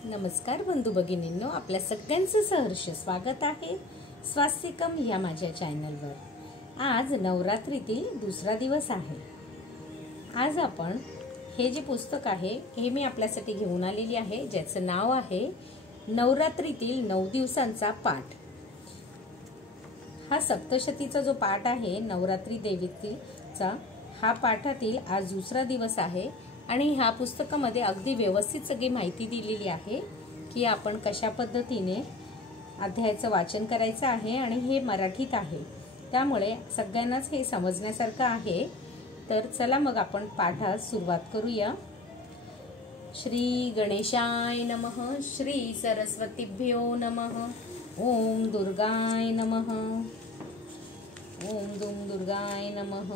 नमस्कार बंधू भगिनींनो, आपल्या सगळ्यांचं सहर्ष स्वागत आहे स्वास्तिकम या माझ्या चॅनलवर। आज नवरात्रीतील दुसरा दिवस आहे। आज आपण हे जे पुस्तक आहे हे मी आपल्यासाठी घेऊन आलेली आहे, ज्याचं नाव आहे नवरात्रीतील 9 दिवसांचा पाठ। हा सप्तशतीचा जो पाठ आहे नवरात्री देवीचा, हा पाठातील आज दुसरा दिवस आहे आणि ह्या पुस्तकामध्ये अगदी व्यवस्थित सगळी माहिती दिलेली आहे की आपण कशा पद्धतीने अध्यायाचं वाचन करायचं आहे आणि हे मराठीत आहे, त्यामुळे सगळ्यांनाच हे समजण्यासारखं आहे। तर चला मग आपण पाठास सुरुवात करूया। श्री गणेशाय नमः, श्री सरस्वतीभ्यो नमः, ओम दुर्गाय नमः, ओम दुम दुर्गाय नमः।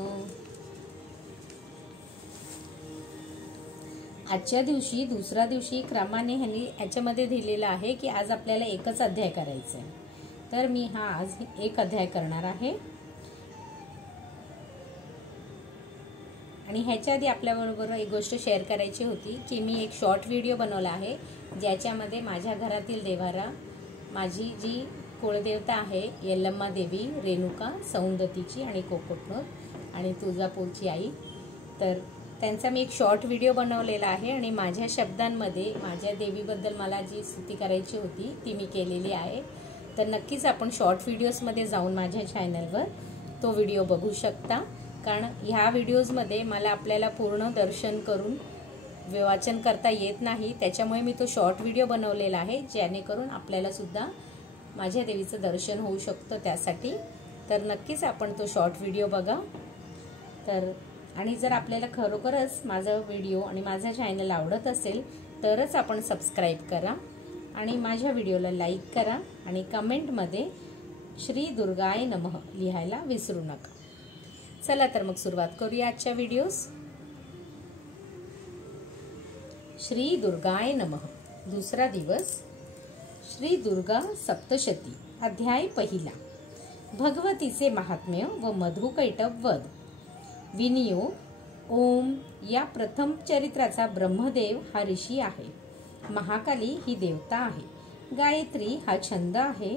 आजच्या दिवशी दुसरा दिवशी क्रमाने याच्यामध्ये दिलेला आहे की आज आपल्याला एकच अध्याय करायचा आहे, तर मी हा आज एक अध्याय करणार आहे। आणि ह्याच्या आधी आपल्याबरोबर एक गोष्ट शेअर करायची होती की मी एक शॉर्ट व्हिडिओ बनवला आहे, ज्याच्यामध्ये माझ्या घरातील देवारा, माझी जी कुळदेवता आहे यल्लम्मा देवी, रेणुका, सौंदतीची आणि कोकटनूर आणि तुळजापूरची आई, तर त्यांचा मी एक शॉर्ट व्हिडिओ बनवलेला आहे आणि माझ्या शब्दांमध्ये माझ्या देवीबद्दल मला जी स्तुती करायची होती ती मी केलेली आहे। तर नक्कीच आपण शॉर्ट व्हिडिओजमध्ये जाऊन माझ्या चॅनलवर तो व्हिडिओ बघू शकता, कारण ह्या व्हिडिओजमध्ये मला आपल्याला पूर्ण दर्शन करून वाचन करता येत नाही, त्याच्यामुळे मी तो शॉर्ट व्हिडिओ बनवलेला आहे, जेणेकरून आपल्याला सुद्धा माझ्या देवीचं दर्शन होऊ शकतं त्यासाठी। तर नक्कीच आपण तो शॉर्ट व्हिडिओ बघा। तर आणि जर आपल्याला खरोखरच माझा व्हिडिओ आणि माझा चॅनल आवडत असेल तरच आपण सबस्क्राइब करा आणि माझ्या व्हिडिओला लाईक करा आणि कमेंटमध्ये श्री दुर्गाय नमः लिहायला विसरू नका। चला तर मग सुरुवात करूया आजच्या व्हिडिओस। श्री दुर्गाय नमः, दुसरा दिवस, श्री दुर्गा सप्तशती, अध्याय पहिला, भगवतीचे महात्म्य व मधुकैटभ वध। विनियोग। ओम या प्रथम चरित्राचा ब्रह्मदेव हा ऋषी आहे, महाकाली ही देवता आहे, गायत्री हा छंद आहे,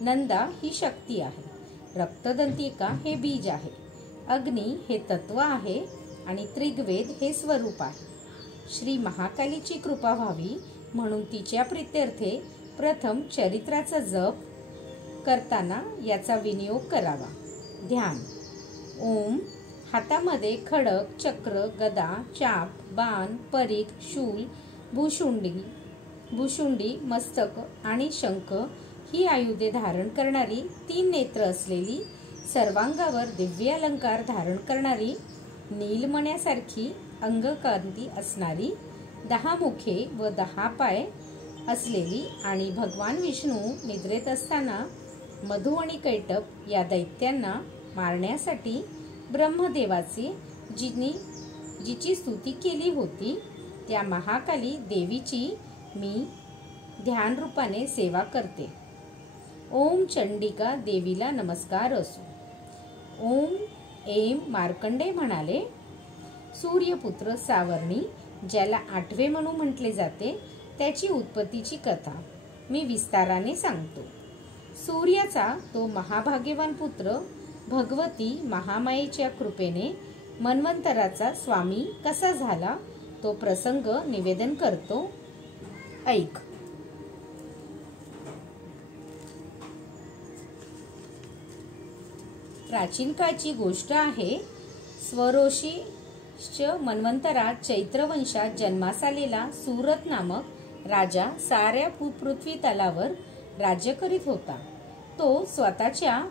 नंदा ही शक्ती आहे, रक्तदंतिका हे बीज आहे, अग्नी हे तत्व आहे आणि त्रिगवेद हे स्वरूप आहे। श्री महाकालीची कृपा व्हावी म्हणून तिच्या प्रीत्यर्थे प्रथम चरित्राचा जप करताना याचा विनियोग करावा। ध्यान। ओम हातामध्ये खडक, चक्र, गदा, चाप, बाण, परीख, शूल, भुशुंडी, मस्तक आणि शंख ही आयुधे धारण करणारी, 3 नेत्र असलेली, सर्वांगावर दिव्य अलंकार धारण करणारी, नीलमण्यासारखी अंगकांती असणारी, 10 मुखे व 10 पाय असलेली आणि भगवान विष्णू निद्रेत असताना मधु आणि कैटभ या दैत्यांना मारण्यासाठी ब्रह्मदेवाची जिची स्तुती केली होती त्या महाकाली देवीची मी ध्यान रूपाने सेवा करते। ओम चंडिका देवीला नमस्कार असो। ओम एम मार्कंडे म्हणाले, सूर्यपुत्र सावर्णी, ज्याला 8वे मनू म्हटले जाते, त्याची उत्पत्तीची कथा मी विस्ताराने सांगतो। सूर्याचा तो महाभाग्यवान पुत्र भगवती महामायेच्या कृपेने मन्वंतराचा स्वामी कसा झाला तो प्रसंग निवेदन करतो, ऐक। प्राचीन काळची गोष्ट आहे। स्वरोषीश्च मन्वंतरात चैत्रवंशात जन्मास आलेला सूरत नामक राजा साऱ्या पृथ्वी तलावर राज्य करीत होता। तो स्वतःच्या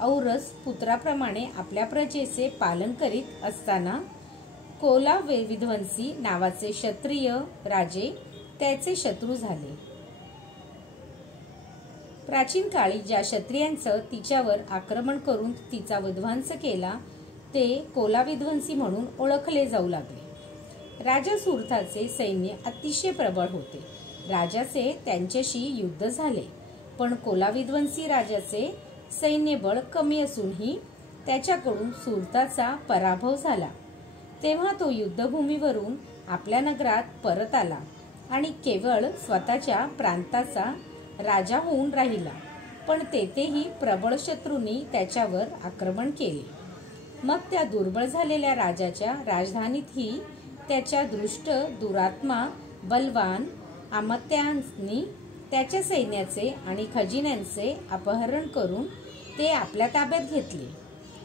औरस पुत्राप्रमाणे आपल्या प्रजेचे पालन करीत असताना कोला विध्वंसी नावाचे क्षत्रिय राजे त्याचे शत्रू झाले। प्राचीन काळी ज्या क्षत्रियांचं तिच्यावर आक्रमण करून तिचा विध्वंस केला ते कोला विध्वंसी म्हणून ओळखले जाऊ लागले। राजा सुरथाचे सैन्य अतिशय प्रबळ होते। राजाचे त्यांच्याशी युद्ध झाले, पण कोला विध्वंसी राजाचे सैन्यबळ कमी असूनही त्याच्याकडून सुरताचा पराभव झाला। तेव्हा तो युद्धभूमीवरून आपल्या नगरात परत आला आणि केवळ स्वतःच्या प्रांताचा राजा होऊन राहिला, पण तेथेही प्रबळ शत्रूंनी त्याच्यावर आक्रमण केले. मग त्या दुर्बळ झालेल्या राजाच्या राजधानीतही त्याच्या दुष्ट दुरात्मा बलवान अमात्यांनी त्याच्या सैन्याचे आणि खजिन्यांचे अपहरण करून ते आपल्या ताब्यात घेतले.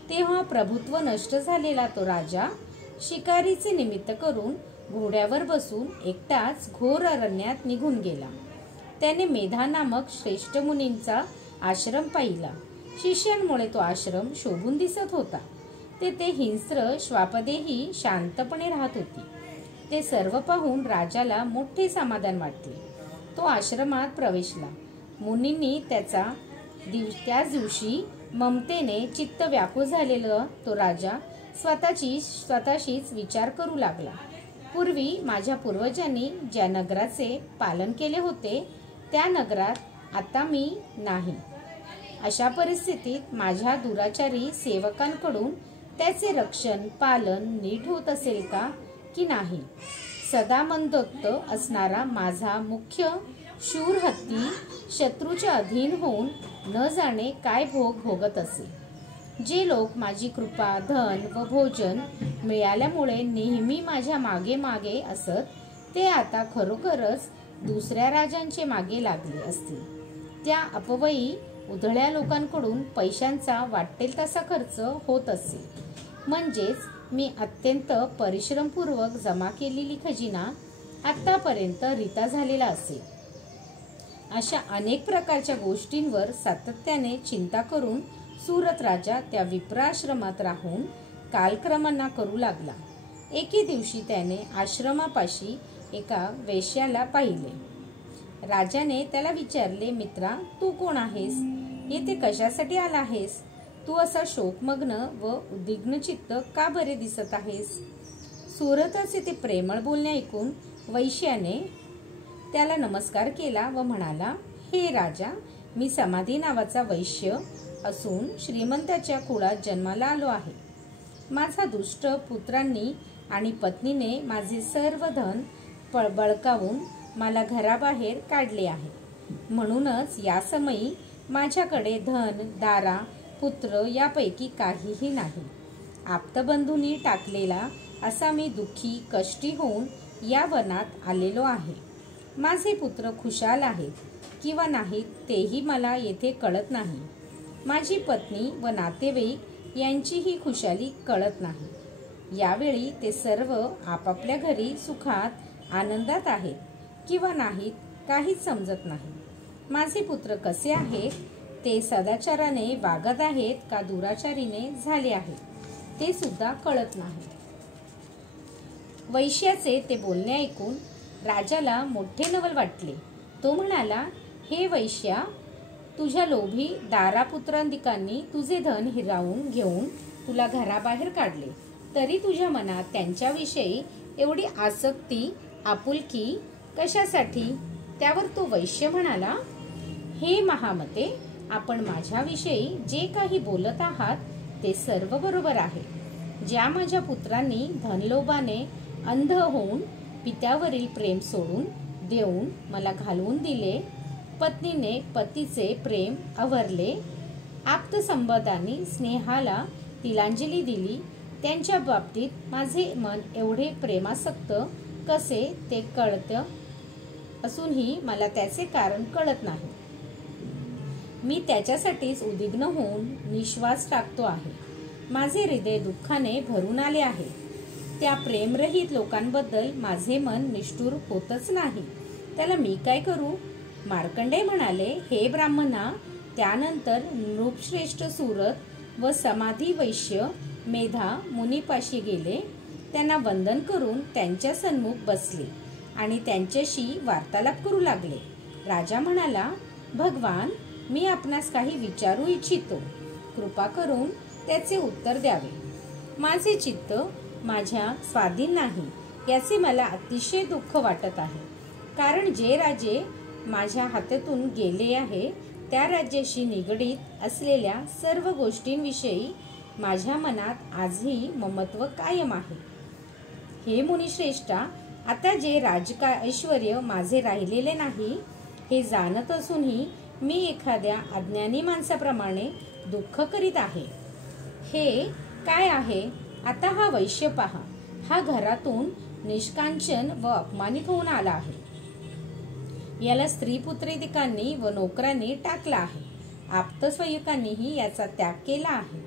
तेव्हा प्रभुत्व नष्ट झालेला तो राजा शिकारीचे निमित्त करून घोड्यावर बसून एकटाच घोर अरण्यात निघून गेला. त्याने मेधा नामक श्रेष्ठ मुनींचा आश्रम पाहिला. शिष्यांमुळे तो आश्रम शोभून दिसत होता. तेथे हिंस्र श्वापदेही शांतपणे राहत होती. ते सर्व पाहून राजाला मोठे समाधान वाटले. तो आश्रमात प्रवेशला. मुनींनी त्याच दिवशी ममतेने चित्त व्याकुळ झालेला तो राजा स्वतःशीच विचार करू लागला. पूर्वी माझ्या पूर्वजांनी ज्या नगराचे पालन केले होते त्या नगरात आता मी नाही. अशा परिस्थितीत माझ्या दुराचारी सेवकांकडून त्याचे रक्षण पालन नीट होत असेल का की नाही? सदा मंदोक्त असणारा माझा मुख्य शूर हत्ती शत्रूच्या अधीन होऊन न जाणे काय भोग भोगत असे. जे लोक माझी कृपा धन व भोजन मिळाल्यामुळे नेहमी माझ्या मागे मागे असत, ते आता खरोखरच दुसऱ्या राजांचे मागे लागले असतील. त्या अपवयी उधळ्या लोकांकडून पैशांचा वाटेल तसा खर्च होत असेल. म्हणजेच मी अत्यंत परिश्रमपूर्वक जमा केलेली खजिना आतापर्यंत रिता झालेला असेल. अशा अनेक प्रकारच्या गोष्टींवर सातत्याने चिंता करून सुरत राजा त्या विप्राश्रमात राहून कालक्रमणा करू लागला. एके दिवशी त्याने आश्रमापाशी एका वेश्याला पाहिले. राजाने त्याला विचारले, मित्रा, तू कोण आहेस? येथे कशासाठी आला आहेस? तू असा शोकमग्न व उद्विग्न चित्त का बरे दिसत आहेस? सुरताचे ते प्रेमळ बोलणे ऐकून वैश्याने त्याला नमस्कार केला व म्हणाला, हे राजा, मी समाधी नावाचा वैश्य असून श्रीमंताच्या कुळात जन्माला आलो आहे. माझा दुष्ट पुत्रांनी आणि पत्नीने माझे सर्व धन बळकावून मला घराबाहेर काढले आहे. म्हणूनच या समयी माझ्याकडे धन दारा पुत्र यापैकी काहीही नाही. आप्तबंधूंनी टाकलेला असा मी दुःखी कष्टी होऊन या वनात आलेलो आहे. माझे पुत्र खुशाल आहेत किंवा नाहीत तेही मला येथे कळत नाही. माझी पत्नी व नातेवाईक यांचीही खुशाली कळत नाही. यावेळी ते सर्व आपापल्या घरी सुखात आनंदात आहेत किंवा नाहीत काहीच समजत नाही. माझे पुत्र कसे आहेत, ते सदाचाराने वागत आहेत का दुराचारीने झाले आहेत, ते सुद्धा कळत नाही. वैश्याचे ते बोलणे ऐकून राजाला मोठे नवल वाटले. तो म्हणाला, हे वैश्या, तुझ्या लोभी दारापुत्रांदिकांनी तुझे धन हिरावून घेऊन तुला घराबाहेर काढले, तरी तुझ्या मनात त्यांच्याविषयी एवढी आसक्ती आपुलकी कशासाठी? त्यावर तो वैश्य म्हणाला, हे महामते, आपण माझ्याविषयी जे काही बोलत आहात ते सर्व बरोबर आहे. ज्या माझ्या पुत्रांनी धनलोभाने अंध होऊन पित्यावरील प्रेम सोडून देऊन मला घालवून दिले, पत्नीने पतीचे प्रेम अवरले, आप्तसंबंधांनी स्नेहाला तिलांजली दिली, त्यांच्या बाबतीत माझे मन एवढे प्रेमासक्त कसे ते कळत असूनही मला त्याचे कारण कळत नाही. मी त्याच्यासाठीच उद्विग्न होऊन निश्वास टाकतो आहे. माझे हृदय दुःखाने भरून आले आहे. त्या प्रेमरहित लोकांबद्दल माझे मन निष्ठुर होतच नाही. त्याला मी काय करू? मार्कंडेय म्हणाले, हे ब्राह्मणा, त्यानंतर नृपश्रेष्ठ सुरत व समाधी वैश्य मेधा मुनीपाशी गेले. त्यांना वंदन करून त्यांच्या सन्मुख बसले आणि त्यांच्याशी वार्तालाप करू लागले. राजा म्हणाला, भगवान, मी आपणास काही विचारू इच्छितो. कृपा करून त्याचे उत्तर द्यावे. माझे चित्त माझ्या स्वाधीन नाही याचे मला अतिशय दुःख वाटत आहे. कारण जे राजे माझ्या हातातून गेले आहे त्या राज्याशी निगडीत असलेल्या सर्व गोष्टींविषयी माझ्या मनात आजही ममत्व कायम आहे. हे मुनिश्रेष्ठा, आता जे ऐश्वर्य माझे राहिलेले नाही हे जाणत असूनही मी एखाद्या अज्ञानी माणसाप्रमाणे दुःख करीत आहे. हे काय आहे? आता हा वैश्य पहा, हा घरातून निष्कांचन व अपमानित होऊन आला आहे. याला स्त्री पुत्रेदिकांनी व नोकरांनी टाकला आहे. आप्तस्वयकांनीही याचा त्याग केला आहे.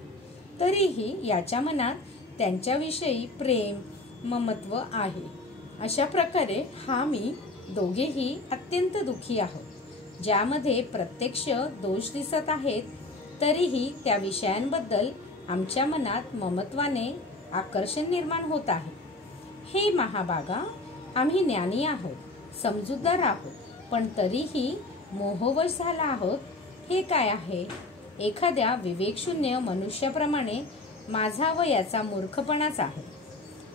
तरीही याच्या मनात त्यांच्याविषयी प्रेम ममत्व आहे. अशा प्रकारे हा मी दोघेही अत्यंत दुःखी आहोत. ज्यामध्ये प्रत्यक्ष दोष दिसत आहेत, तरीही त्या विषयांबद्दल आमच्या मनात ममत्वाने आकर्षण निर्माण होत आहे. हे महाभागा, आम्ही ज्ञानी आहोत, समजूतदार आहोत, पण तरीही मोहवश झाला आहोत. हे काय आहे? एखाद्या विवेकशून्य मनुष्याप्रमाणे माझा व याचा मूर्खपणाच आहे.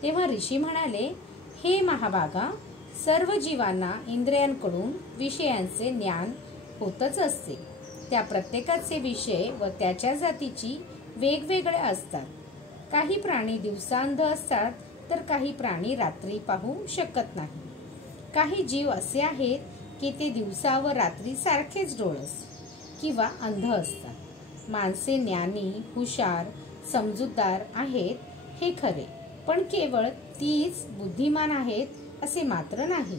तेव्हा ऋषी म्हणाले, हे महाभागा, सर्व जीवांना इंद्रियांकडून विषयांचे ज्ञान होतच असते. त्या प्रत्येकाचे विषय व त्याच्या जातीची वेगवेगळे असतात. काही प्राणी दिवसा अंध असतात, तर काही प्राणी रात्री पाहू शकत नाही. काही जीव असे आहेत की ते दिवसा व रात्री सारखेच डोळस किंवा अंध असतात. माणसे ज्ञानी, हुशार, समजूतदार आहेत हे खरे, पण केवळ तीच बुद्धिमान आहेत असे मात्र नाही.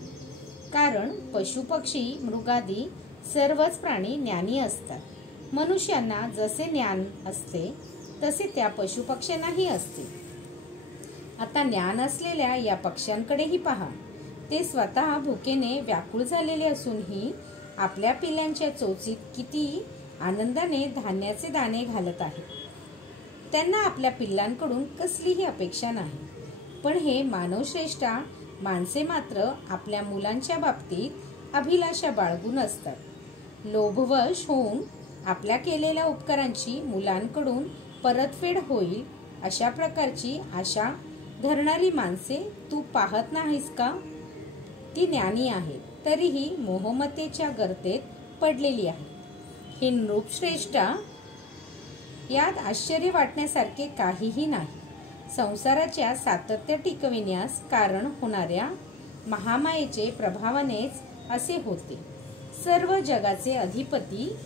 कारण पशुपक्षी मृगादी सर्वच प्राणी ज्ञानी असतात. मनुष्यांना जसे ज्ञान असते तसे त्या पशुपक्ष्यांनाही असते. आता ज्ञान असलेल्या या पक्ष्यांकडेही पहा. ते स्वतः भुकेने व्याकुळ झालेले असूनही आपल्या पिल्लांच्या चोचीत किती आनंदाने धान्याचे दाणे घालत आहेत. त्यांना आपल्या पिल्लांकडून कसलीही अपेक्षा नाही. पण हे मानवश्रेष्ठा माणसे मात्र आपल्या मुलांच्या बाबतीत अभिलाषा बाळगून असतात. लोभवश होऊन आपल्या केलेल्या उपकारांची मुलांकडून परतफेड होईल अशा प्रकारची आशा धरणारी माणसे तू पाहत नाहीस का? ती ज्ञानी आहेत, तरीही मोहमतेच्या गर्तेत पडलेली आहे. हे नृपश्रेष्ठा, यात आश्चर्य वाटण्यासारखे काहीही नाही. संसाराच्या सातत्य टिकविण्यास कारण होणाऱ्या महामायेचे प्रभावानेच असे होते. सर्व जगाचे अधिपती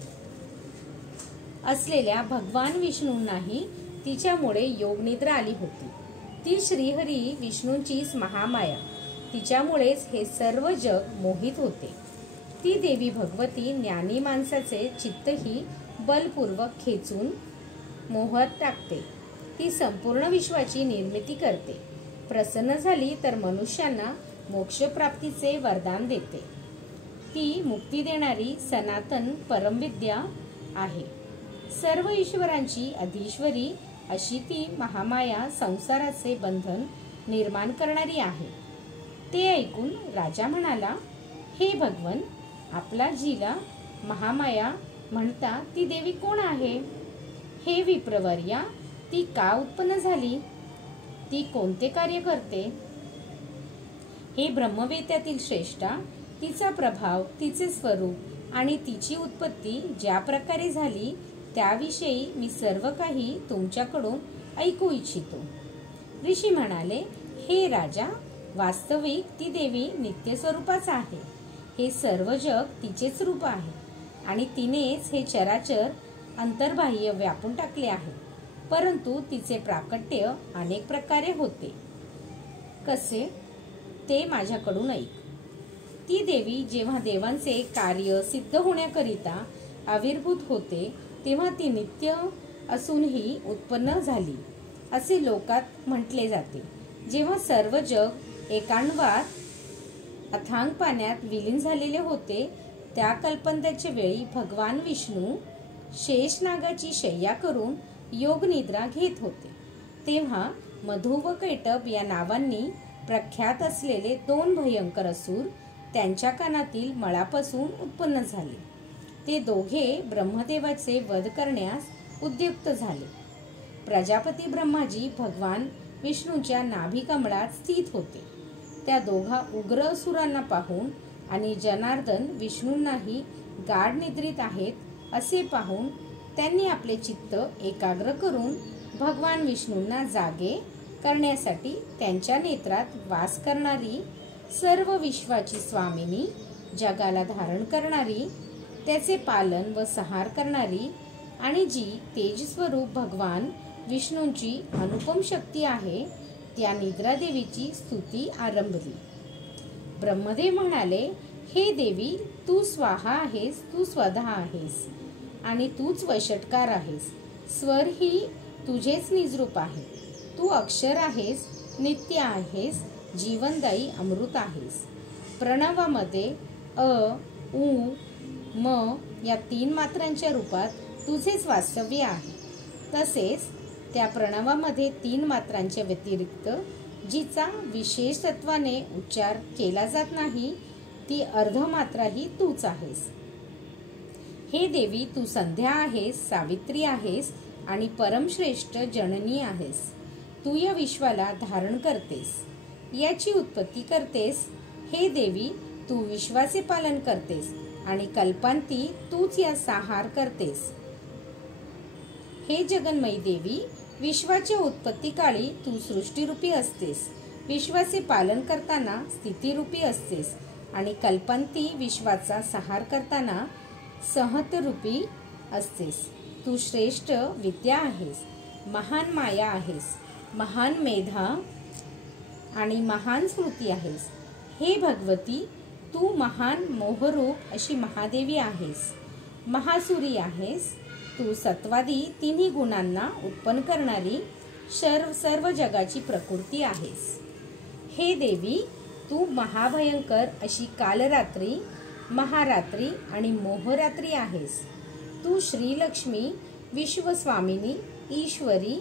असलेल्या भगवान विष्णूंनाही तिच्यामुळे योगनिद्रा आली होती. ती श्रीहरी विष्णूंचीच महामाया. तिच्यामुळेच हे सर्व जग मोहित होते. ती देवी भगवती ज्ञानी माणसाचे चित्तही बलपूर्वक खेचून मोहात टाकते. ती संपूर्ण विश्वाची निर्मिती करते. प्रसन्न झाली तर मनुष्यांना मोक्षप्राप्तीचे वरदान देते. ती मुक्ती देणारी सनातन परमविद्या आहे. सर्व ईश्वरांची अधीश्वरी अशी ती महामाया संसाराचे बंधन निर्माण करणारी आहे. ते ऐकून राजा म्हणाला, हे भगवन, आपला जिला महामाया म्हणता ती देवी कोण आहे? हे विप्रवर्या, ती का उत्पन्न झाली? ती कोणते कार्य करते? हे ब्रह्मवेत्यातील श्रेष्ठा, तिचा प्रभाव, तिचे स्वरूप आणि तिची उत्पत्ती ज्या प्रकारे झाली त्याविषयी मी सर्व काही तुमच्याकडून ऐकू इच्छितो. ऋषी म्हणाले, हे राजा, वास्तविक ती देवी नित्य स्वरूपाच आहे. हे सर्व जग तिचेच रूप आहे आणि तिनेच हे चराचर अंतर्बाह्य व्यापून टाकले आहे. परंतु तिचे प्राकट्य अनेक प्रकारे होते. कसे ते माझ्याकडून ऐक. ती देवी जेव्हा देवांचे कार्य सिद्ध होण्याकरिता आविर्भूत होते तेव्हा ती नित्य असूनही उत्पन्न झाली असे लोकात म्हटले जाते. जेव्हा सर्व जग एकांवात अथांग पाण्यात विलीन झालेले होते त्या कल्पंत्याच्या वेळी भगवान विष्णू शेषनागाची शय्या करून योगनिद्रा घेत होते. तेव्हा मधु व कैटभ या नावांनी प्रख्यात असलेले दोन भयंकर असुर त्यांच्या कानातील मळापासून उत्पन्न झाले. ते दोघे ब्रह्मदेवाचे वध करण्यास उद्युक्त झाले. प्रजापती ब्रह्माजी भगवान विष्णूच्या नाभी कमळात स्थित होते. त्या दोघा उग्र असुरांना पाहून आणि जनार्दन विष्णूंनाही गाढ निद्रित आहेत असे पाहून त्यांनी आपले चित्त एकाग्र करून भगवान विष्णूंना जागे करण्यासाठी त्यांच्या नेत्रात वास करणारी सर्व विश्वाची स्वामिनी, जगाला धारण करणारी, त्याचे पालन व संहार करणारी आणि जी तेजस्वरूप भगवान विष्णूंची अनुपम शक्ती आहे, त्या निद्रा देवीची स्तुती आरंभली. ब्रह्मदेव म्हणाले, हे देवी, तू स्वाहा आहेस, तू स्वधा आहेस आणि तूच वषटकार आहेस. स्वर ही तुझेच निजरूप आहे. तू अक्षर आहेस, नित्य आहेस, जीवनदायी अमृत आहेस. प्रणवामध्ये अ, उ, म या 3 मात्रांच्या रूपात तुझेच वास्तव्य आहे. तसेच त्या प्रणवामध्ये 3 मात्रांच्या व्यतिरिक्त जिचा विशेषत्वाने उच्चार केला जात नाही, ती अर्धमात्राही तूच आहेस. हे देवी, तू संध्या आहेस, सावित्री आहेस आणि परमश्रेष्ठ जननी आहेस. तू या विश्वाला धारण करतेस, याची उत्पत्ती करतेस. हे देवी, तू विश्वाचे पालन करतेस आणि कल्पांती तूच या संहार करतेस. हे जगन्मयी देवी, विश्वाच्या उत्पत्ती काळी तू सृष्टीरूपी असतेस, विश्वाचे पालन करताना स्थितीरूपी असतेस आणि कल्पांती विश्वाचा संहार करताना संहतरूपी असतेस. तू श्रेष्ठ विद्या आहेस, महान माया आहेस, महान मेधा आणि महान स्मृती आहेस. हे भगवती, तू महान मोहरूप अशी महादेवी आहेस, महासुरी आहेस. तू सत्वादी 3 गुणांना उत्पन्न करणारी सर्व जगाची प्रकृती आहेस. हे देवी, तू महाभयंकर अशी कालरात्री, महारात्री आणि मोहरात्री आहेस. तू श्रीलक्ष्मी, विश्वस्वामिनी, ईश्वरी,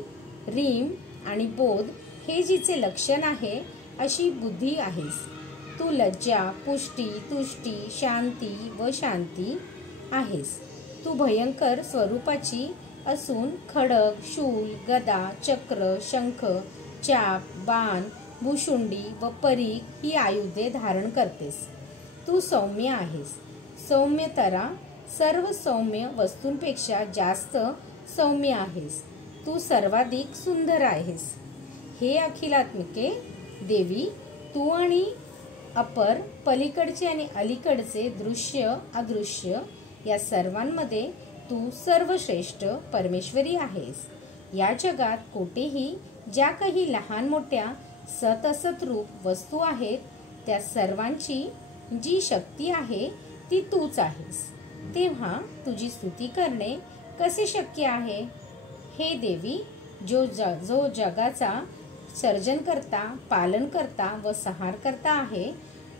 रीम आणि बोध हे जिचे लक्षण आहे अशी बुद्धी आहेस. तू लज्जा, पुष्टी, तुष्टी, शांती व शांती आहेस. तू भयंकर स्वरूपाची असून खडग, शूल, गदा, चक्र, शंख, चाप, बाण, भुशुंडी व परीघ ही आयुधे धारण करतेस. तू सौम्य आहेस, सौम्यतरा, सर्व सौम्य वस्तूंपेक्षा जास्त सौम्य आहेस. तू सर्वाधिक सुंदर आहेस. हे अखिलात्मिके देवी, तू आणि अपर, पलीकडचे आणि अलीकडचे, दृश्य, अदृश्य या सर्वांमध्ये तू सर्वश्रेष्ठ परमेश्वरी आहेस. या जगात कोठेही ज्या काही लहान मोठ्या सत असत रूप वस्तू आहेत, त्या सर्वांची जी शक्ती आहे ती तूच आहेस. तेव्हा तुझी स्तुती करणे कसे शक्य आहे? हे देवी, जो जगाचा सर्जन करता, पालन करता व संहार करता आहे,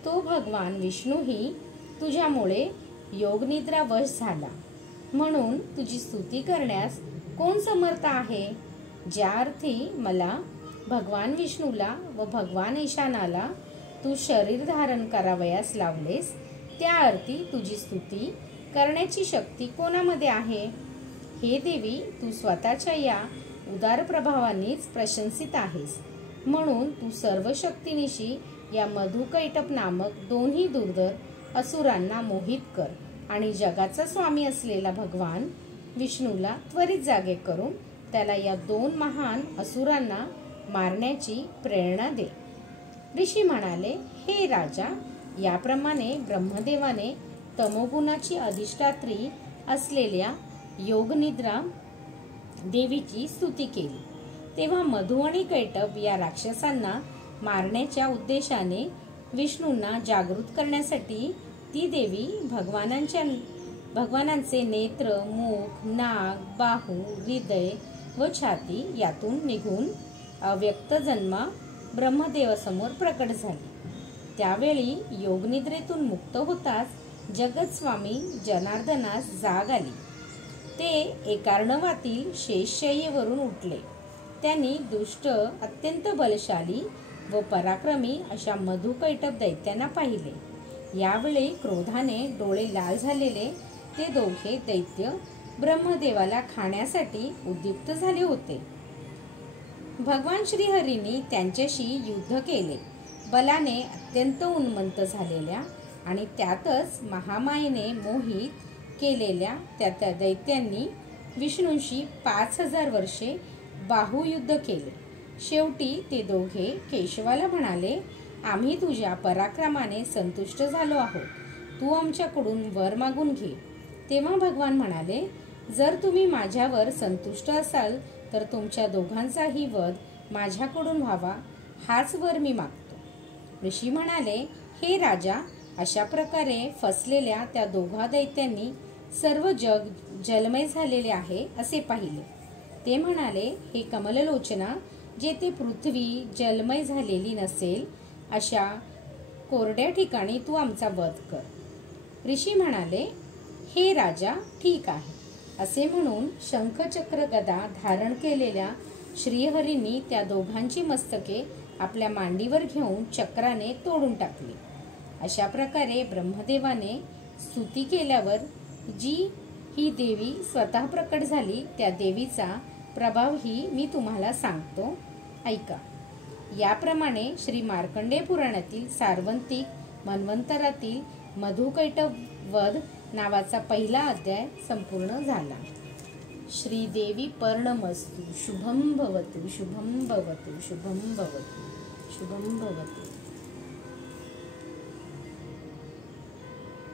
तो भगवान विष्णूही तुझ्यामुळे योगनिद्रावश झाला. म्हणून तुझी स्तुती करण्यास कोण समर्थ आहे? ज्या अर्थी मला भगवान विष्णूला व भगवान ईशानाला तू शरीर धारण करावयास लावलेस, त्या अर्थी तुझी स्तुती करण्याची शक्ती कोणामध्ये आहे? हे देवी, तू स्वतःच्या या उदार प्रभावानेच प्रशंसित आहेस. म्हणून तू सर्व शक्तीनिशी या मधुकैटप नामक 2 दुर्धर असुरांना मोहित कर आणि जगाचा स्वामी असलेला भगवान विष्णूला त्वरित जागे करून त्याला या 2 महान असुरांना मारण्याची प्रेरणा दे. ऋषी म्हणाले, हे राजा, याप्रमाणे ब्रह्मदेवाने तमोगुणाची अधिष्ठात्री असलेल्या योगनिद्रा देवीची स्तुती केली. तेव्हा मधु आणि कैटभ या राक्षसांना मारण्याच्या उद्देशाने विष्णूंना जागृत करण्यासाठी ती देवी भगवानांचे नेत्र, मुख, नाक, बाहू, हृदय व छाती यातून निघून अव्यक्त जन्मा ब्रह्मदेवासमोर प्रकट झाली. त्यावेळी योगनिद्रेतून मुक्त होताच जगतस्वामी जनार्दनास जाग आली. ते एकार्णवातील शेषशय्येवरून उठले. त्यांनी दुष्ट, अत्यंत बलशाली व पराक्रमी अशा मधुकैटभ दैत्यांना पाहिले. यावेळी क्रोधाने डोळे लाल झालेले ते दोघे दैत्य ब्रह्मदेवाला खाण्यासाठी उद्युक्त झाले होते. भगवान श्रीहरींनी त्यांच्याशी युद्ध केले. बलाने अत्यंत उन्मत्त झालेल्या आणि त्यातच महामायेने मोहित केलेल्या त्या दैत्यांनी विष्णूंशी 5000 वर्षे बाहुयुद्ध केले. शेवटी ते दोघे केशवाला म्हणाले, आम्ही तुझ्या पराक्रमाने संतुष्ट झालो आहोत. तू आमच्याकडून वर मागून घे. तेव्हा भगवान म्हणाले, जर तुम्ही माझ्यावर संतुष्ट असाल तर तुमच्या दोघांचाही वध माझ्याकडून व्हावा, हाच वर मी मागतो. ऋषी म्हणाले, हे राजा, अशा प्रकारे फसलेल्या त्या दोघा दैत्यांनी सर्व जग जलमय झालेले आहे असे पाहिले. ते म्हणाले, हे कमललोचना, जेथे पृथ्वी जलमय झालेली नसेल अशा कोरड्या ठिकाणी तू आमचा वध कर. ऋषी म्हणाले, हे राजा, ठीक आहे. असे म्हणून शंखचक्र गदा धारण केलेल्या श्रीहरींनी त्या दोघांची मस्तके आपल्या मांडीवर घेऊन चक्राने तोडून टाकली. अशा प्रकारे ब्रह्मदेवाने स्तुती केल्यावर जी ही देवी स्वतः प्रकट झाली, त्या देवीचा प्रभावही मी तुम्हाला सांगतो, ऐका. याप्रमाणे श्री मार्कंडेय पुराणातील सार्वंतिक मन्वंतरातील मधुकैटभ वध नावाचा पहिला अध्याय संपूर्ण झाला. श्रीदेवी पर्णमस्तु. शुभं भवतु, शुभं भवतु, शुभं भवतु, शुभं भवतु.